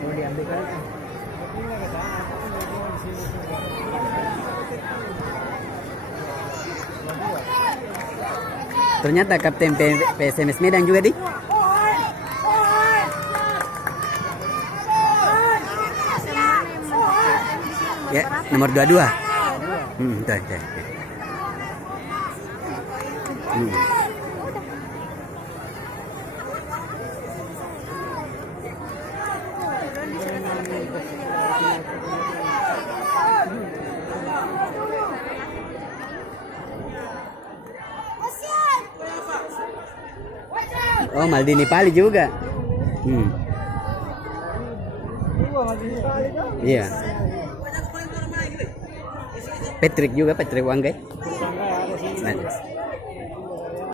Mau diambil kan? Ternyata kapten PSMS Medan juga di. Ya, nomor 22. Oke. Oh, Maldini Pali juga. Iya. Patrick juga, Patrick Wanggai.